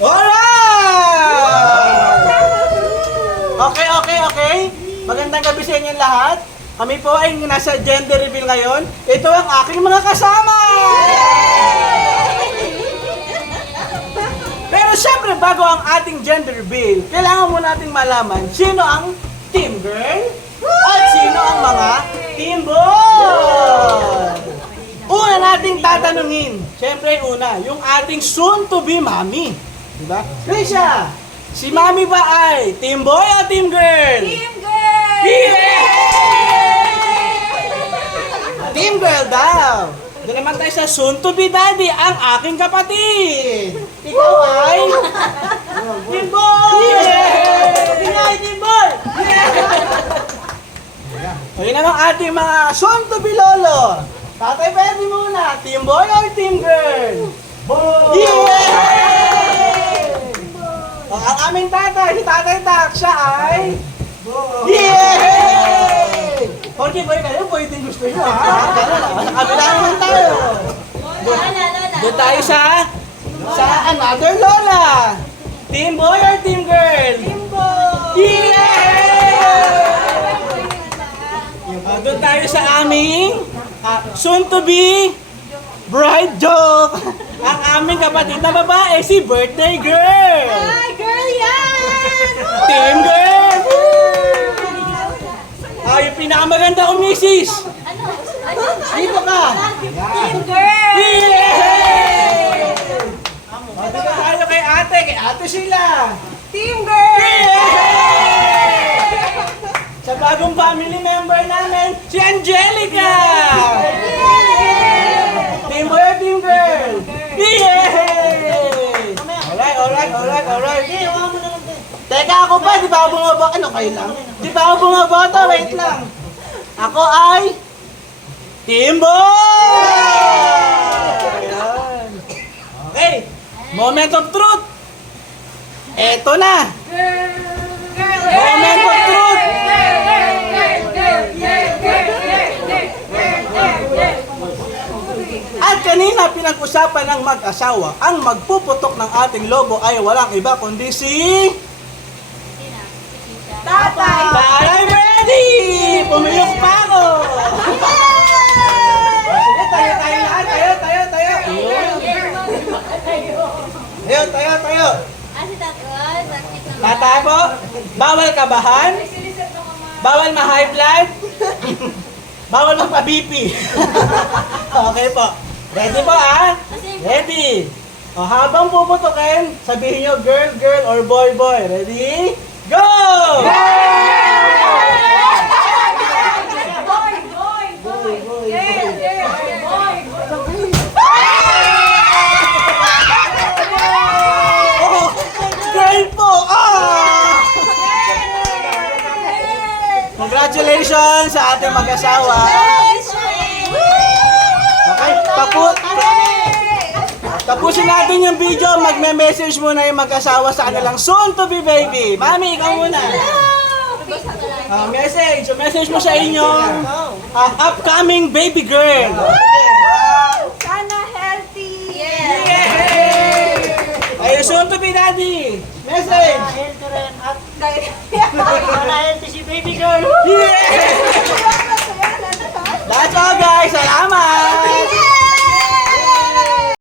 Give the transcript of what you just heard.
Alright! Okay. Magandang gabi sa inyong lahat. Kami po ay nasa gender reveal ngayon. Ito ang aking mga kasama! Pero syempre, bago ang ating gender reveal, kailangan mo nating malaman sino ang team girl at sino ang mga team boy! Una nating tatanungin, syempre una, yung ating soon-to-be mommy. Diba? Krisha, si mommy ba ay team boy o team girl? Team Girl! Yeah! Team girl daw. Doon naman tayo sa soon-to-be daddy, ang aking kapatid. Ikaw ay team boy! Yeah! Team boy! Yeah! Ayun naman ating mga soon-to-be lolo. Tatay Benny muna, team boy or team girl? Boy! Yeah! Ang aming tatay, si Tatay Tak, siya ay... Boy! Yeah! Porque boy kayo, pwedeng gusto nyo ha? Kabila naman tayo. Doon tayo sa another lola. Team boy or team girl? Team Boy! Yeah! Doon tayo sa aming soon to be bride joke. Ang aming kapatid na babae, si birthday girl. Ay, girl yan! Team girl! Yung pinakamaganda kong misis. Dito ka. Team Girl! Yeah! Dito tayo kay ate sila. Team Girl! Yeah! Sa bagong family member namin, si Angelica. Team boy or team girl? Yeah! Alright. Teka, ako ba? Di ba ako bumaboto? Ano kayo lang? Di ba ako bumaboto? Wait lang. Ako ay... Team Boy! Ayan. Okay. Moment of truth. Eto na. Moment of truth. At kanina pinag-usapan ng mag-asawa, ang magpuputok ng ating logo ay walang iba kundi si... Tatay! I'm ready! Pumiyok pa ako! Sige, tayo lahat. Tayo. Tayo. Tatay po, bawal kabahan, bawal ma-high blood, bawal magpa-BP. Okay po. Ready po Ready. O, habang puputokin, sabihin nyo girl or boy. Ready? Go! Girl po! Congratulations sa ating mag-asawa. Okay, tapusin natin yung video. Magme-message muna yung mag-asawa sa kanilang soon-to-be baby. Mami, ikaw muna. Message mo sa inyong upcoming baby girl. Sana healthy! Ay, soon-to-be daddy. Message. Healthy rin at Sana healthy si baby girl. Yeah! That's all guys. Salamat!